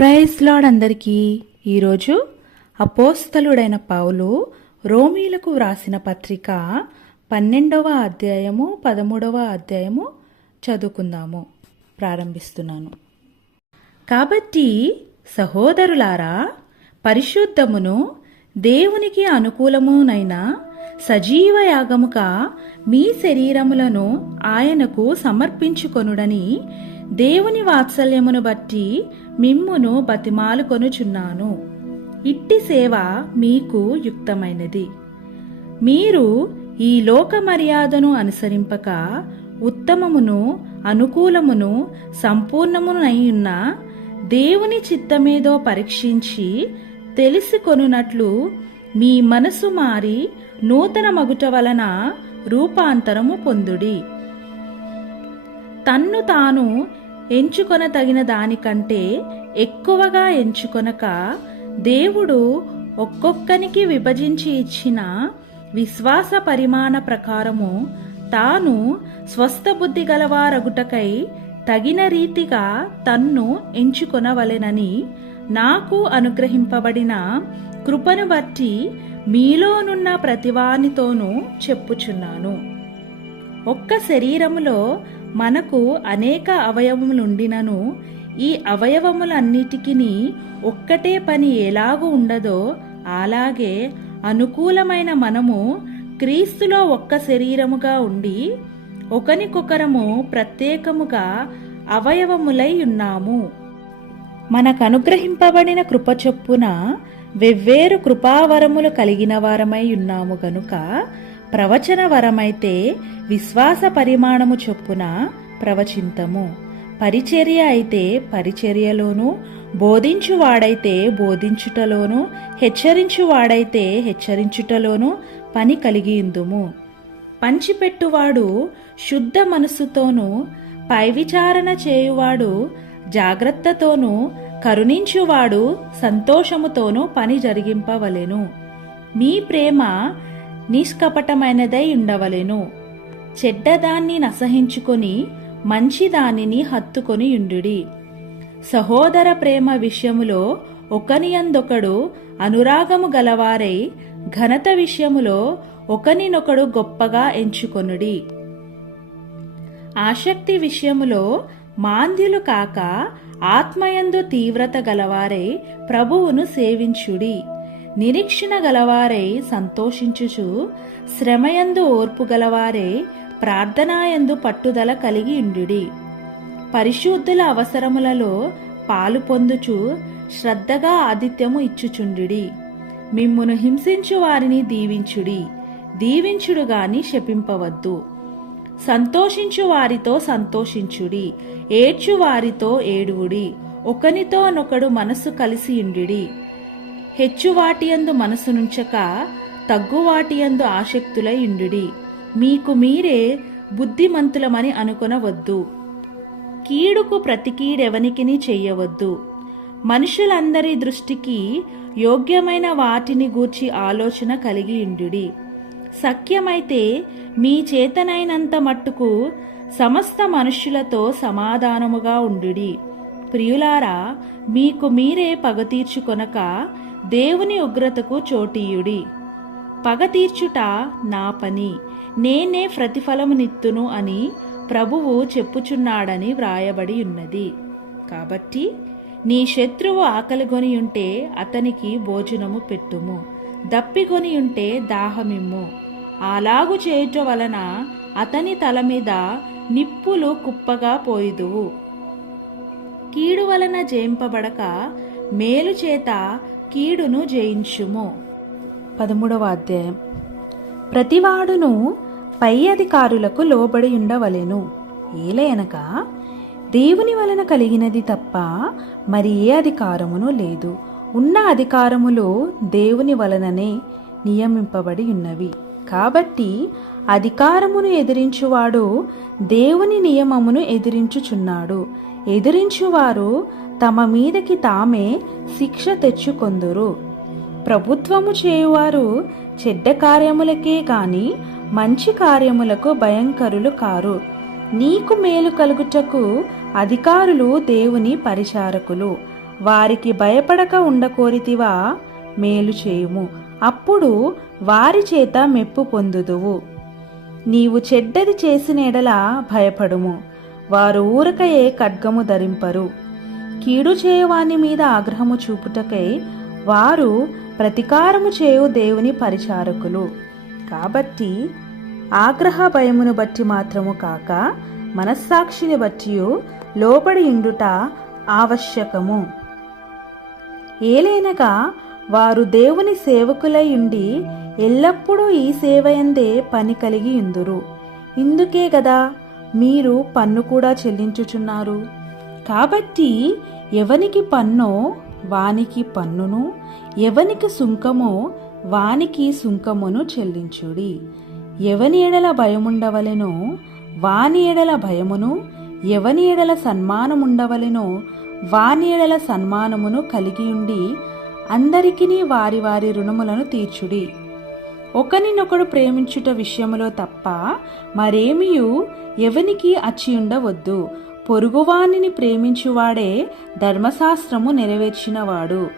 Praise lord అందరికీ. ఈరోజు అపోస్తలుడైన పౌలు రోమీలకు వ్రాసిన పత్రిక 12వ అధ్యాయము 13వ అధ్యాయము చదువుకుందాము. ప్రారంభిస్తున్నాను. కాబట్టి సహోదరులారా, పరిశుద్ధమును దేవునికి అనుకూలమునైన సజీవ యాగముగా మీ శరీరములను ఆయనకు సమర్పించుకొనుడని దేవుని వాత్సల్యమును బట్టి మిమ్మును బతిమాలుకొనుచున్నాను. ఇట్టి సేవ మీకు యుక్తమైనది. మీరు ఈ లోక మర్యాదను అనుసరింపక ఉత్తమమును అనుకూలమును సంపూర్ణమునైయున్న దేవుని చిత్తమేదో పరీక్షించి తెలుసుకొనున్నట్లు మీ మనసు మారి నూతన మగుట వలన రూపాంతరము పొందుడి. తన్ను తాను ఎంచుకొన తగిన దానికంటే ఎక్కువగా ఎంచుకొనక దేవుడు ఒక్కొక్కనికి విభజించి ఇచ్చిన విశ్వాస పరిమాణ ప్రకారము తాను స్వస్థ బుద్ధి గలవారగుటకై తగిన రీతిగా తన్ను ఎంచుకొనవలెనని నాకు అనుగ్రహింపబడిన కృపను బట్టి మీలోనున్న ప్రతివానితోనూ చెప్పుచున్నాను. ఒక్క శరీరములో మనకు అనేక అవయవములుండినను ఈ అవయవములన్నిటికీ ఒక్కటే పని ఎలాగూ ఉండదో అలాగే అనుకూలమైన మనము క్రీస్తులో ఒక్క శరీరముగా ఉండి ఒకనికొకరము ప్రత్యేకముగా అవయవములై ఉన్నాము. మనకనుగ్రహింపబడిన కృప చొప్పున వెవ్వేరు కృపావరములు కలిగిన వారమై ఉన్నాము గనుక ప్రవచన వరమైతే విశ్వాస పరిమాణము చొప్పున ప్రవచింతము, పరిచర్య అయితే పరిచర్యలోను, బోధించువాడైతే బోధించుటలోను, హెచ్చరించువాడైతే హెచ్చరించుటలోను పని కలిగియుందుము. పంచిపెట్టువాడు శుద్ధ మనస్సుతోనూ, పై విచారణ చేయువాడు జాగ్రత్తతోనూ, కరుణించువాడు సంతోషముతోనూ పని జరిగింపవలెను. మీ ప్రేమ నిష్కపటమైనదై ఉండవలెను. చెడ్డదాన్ని నసహించుకొని మంచి దానిని హత్తుకొని యుండుడి. సహోదర ప్రేమ విషయములో ఒకనియందొకడు అనురాగము గలవారై ఘనత విషయములో ఒకనినొకడు గొప్పగా ఎంచుకొనుడి. ఆసక్తి విషయములో మాంద్యులు కాక ఆత్మయందు తీవ్రత గలవారై ప్రభువును సేవించుడి. నిరీక్షణ గలవారై సంతోషించుచు, శ్రమయందు ఓర్పు గలవారై ప్రార్థనాయందు పట్టుదల కలిగి ఉండుడి. పరిశుద్ధుల అవసరములలో పాలు పొందుచు శ్రద్ధగా ఆతిథ్యము ఇచ్చుచుండుడి. మిమ్మును హింసించు వారిని దీవించుడి, దీవించుడు గాని శపింపవద్దు. సంతోషించు వారితో సంతోషించుడి, ఏడ్చు వారితో ఏడువుడి. ఒకనితోనొకడు మనస్సు కలిసి ఉండుడి. హెచ్చువాటియందు మనసునుంచక తగ్గువాటియందు ఆసక్తులై ఉండుడి. మీకు మీరే బుద్ధిమంతులమని అనుకొనవద్దు. కీడుకు ప్రతి కీడెవనికిని చెయ్యవద్దు. మనుషులందరి దృష్టికి యోగ్యమైన వాటిని గూర్చి ఆలోచన కలిగి ఉండుడి. సఖ్యమైతే మీ చేతనైనంత మట్టుకు సమస్త మనుష్యులతో సమాధానముగా ఉండుడి. ప్రియులారా, మీకు మీరే పగ తీర్చుకొనక దేవుని ఉగ్రతకు చోటీయుడి. పగ తీర్చుట నా పని, నేనే ప్రతిఫలమునిత్తును అని ప్రభువు చెప్పుచున్నాడని వ్రాయబడి ఉన్నది. కాబట్టి నీ శత్రువు ఆకలిగొనియుంటే అతనికి భోజనము పెట్టుము, దప్పిగొనియుంటే దాహమిమ్ము. అలాగు చేయుట వలన అతని తల మీద నిప్పులు కుప్పగా పోయిదువు. కీడు వలన జయింపబడక మేలు చేత కీడును జయించుము. 13వ అధ్యాయం. ప్రతివాడును పై అధికారులకు లోబడి ఉండవలెను. ఏలయనగా దేవుని వలన కలిగినది తప్ప మరి ఏ అధికారమును లేదు. ఉన్న అధికారములు దేవుని వలననే నియమింపబడి ఉన్నవి. కాబట్టి అధికారమును ఎదిరించువాడు దేవుని నియమమును ఎదిరించుచున్నాడు. ఎదిరించువారు తమ మీదకి తామే శిక్ష తెచ్చుకొందురు. ప్రభుత్వము చేయువారు చెడ్డ కార్యములకే గాని మంచి కార్యములకు భయంకరులు కారు. నీకు మేలు కలుగుటకు అధికారులు దేవుని పరిచారకులు. వారికి భయపడక ఉండకోరితివా, మేలు చేయుము, అప్పుడు వారి చేత మెప్పు పొందుదువు. నీవు చెడ్డది చేసిన ఎడల భయపడుము, వారు ఊరకయే ఖడ్గము ధరింపరు. కీడు చేయువాని మీద ఆగ్రహము చూపుటకై వారు ప్రతీకారము చేయు దేవుని పరిచారకులు. కాబట్టి ఆగ్రహ భయమును బట్టి మాత్రము కాక మనస్సాక్షిని బట్టి లోబడి ఉండుట ఆవశ్యకము. ఏలైనగా వారు దేవుని సేవకులై ఉండి ఎల్లప్పుడూ ఈ సేవయందే పని కలిగి ఉందురు. ఇందుకే గదా మీరు పన్ను కూడా చెల్లించుచున్నారు. కాబట్టి ఎవనికి పన్నో వానికి పన్నును, ఎవనికి సుంకమో వానికి సుంకమును చెల్లించుడి. ఎవని ఎడల భయముండవలెనో వాని ఎడల భయమును, ఎవని ఎడల సన్మానముండవలెనో వాని ఎడల సన్మానమును కలిగియుండి అందరికిని వారి వారి రుణములను తీర్చుడి. ఒకనినొకడు ప్రేమించుట విషయములో తప్ప మరేమియు ఎవనికి అచ్చియుండవద్దు. పొరుగువానిని ప్రేమించువాడే ధర్మశాస్త్రము నెరవేర్చినవాడు.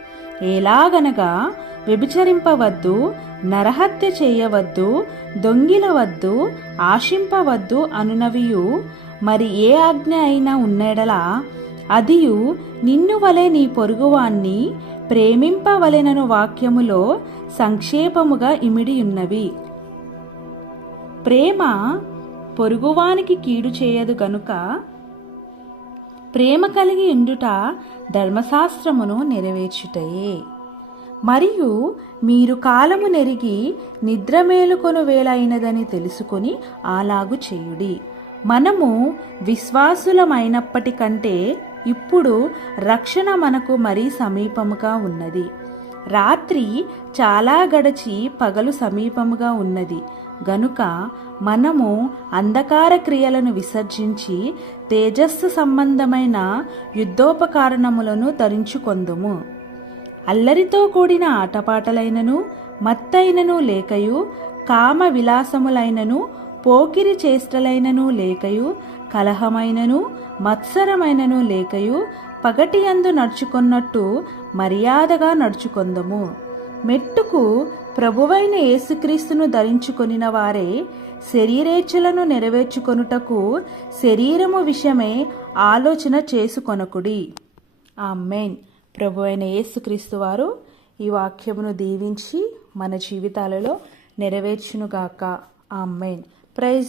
ఎలాగనగా వ్యభిచరింపవద్దు, నరహత్య చేయవద్దు, దొంగిలవద్దు, ఆశింపవద్దు అనునవియు మరి ఏ ఆజ్ఞ అయినా ఉన్నెడలా అదియు నిన్ను వలె నీ పొరుగువాన్ని ప్రేమింపవలెనను వాక్యములో సంక్షేపముగా ఇమిడియున్నవి. ప్రేమ పొరుగువానికి కీడు చేయదు గనుక ప్రేమ కలిగి ఉండుట ధర్మశాస్త్రమును నెరవేర్చుటయే. మరియు మీరు కాలము నెరిగి నిద్ర మేలుకొను వేళ అయినదని తెలుసుకొని అలాగు చేయుడి. మనము విశ్వాసులమైనప్పటికంటే ఇప్పుడు రక్షణ మనకు మరీ సమీపముగా ఉన్నది. రాత్రి చాలా గడిచి పగలు సమీపముగా ఉన్నది గనుక మనము అంధకార క్రియలను విసర్జించి తేజస్సు సంబంధమైన యుద్ధోపకరణములను ధరించుకొందుము. అల్లరితో కూడిన ఆటపాటలైనను మత్తైనను లేకయు, కామ విలాసములైనను పోకిరి చేష్టలైనను లేకయు, కలహమైనను మత్సరమైనను లేకయు పగటియందు నడుచుకొన్నట్టు మర్యాదగా నడుచుకొందుము. మెట్టుకు ప్రభువైన యేసుక్రీస్తును ధరించుకొనిన వారే శరీరేచ్ఛలను నెరవేర్చుకొనుటకు శరీరము విషయమే ఆలోచన చేసుకొనకుడి. ఆమేన్. ప్రభు అయిన యేసుక్రీస్తు వారు ఈ వాక్యమును దీవించి మన జీవితాలలో నెరవేర్చునుగాక. ఆమేన్. ప్రైజ్